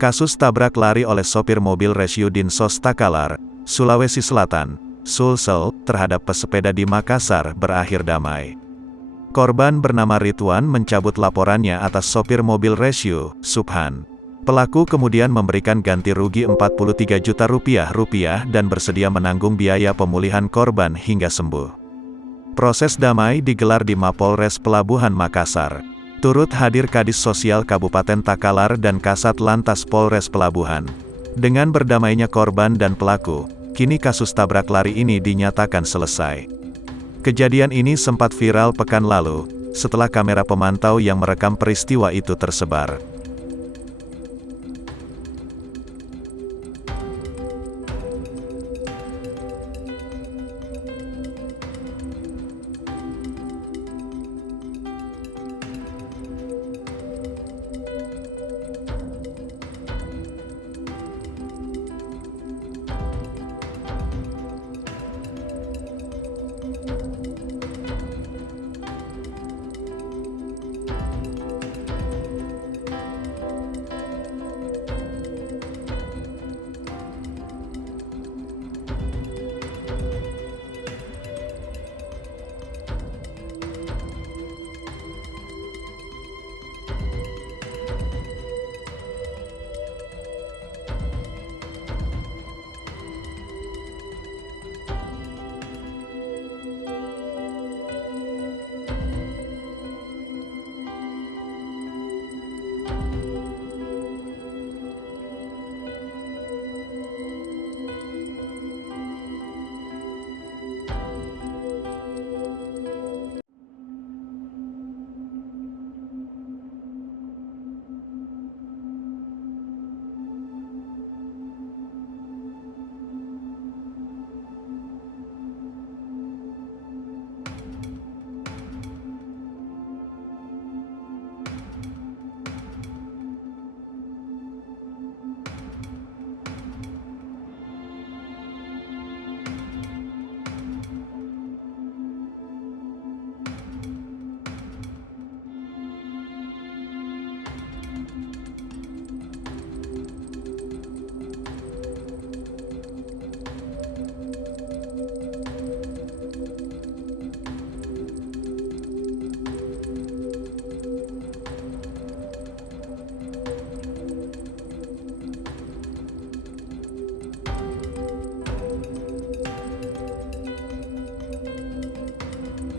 Kasus tabrak lari oleh sopir mobil Rescue Dinsos Takalar, Sulawesi Selatan, Sulsel, terhadap pesepeda di Makassar berakhir damai. Korban bernama Ridwan mencabut laporannya atas sopir mobil Rescue, Subhan. Pelaku kemudian memberikan ganti rugi Rp43 juta dan bersedia menanggung biaya pemulihan korban hingga sembuh. Proses damai digelar di Mapolres Pelabuhan Makassar. Turut hadir Kadis Sosial Kabupaten Takalar dan Kasat Lantas Polres Pelabuhan. Dengan berdamainya korban dan pelaku, kini kasus tabrak lari ini dinyatakan selesai. Kejadian ini sempat viral pekan lalu, setelah kamera pemantau yang merekam peristiwa itu tersebar.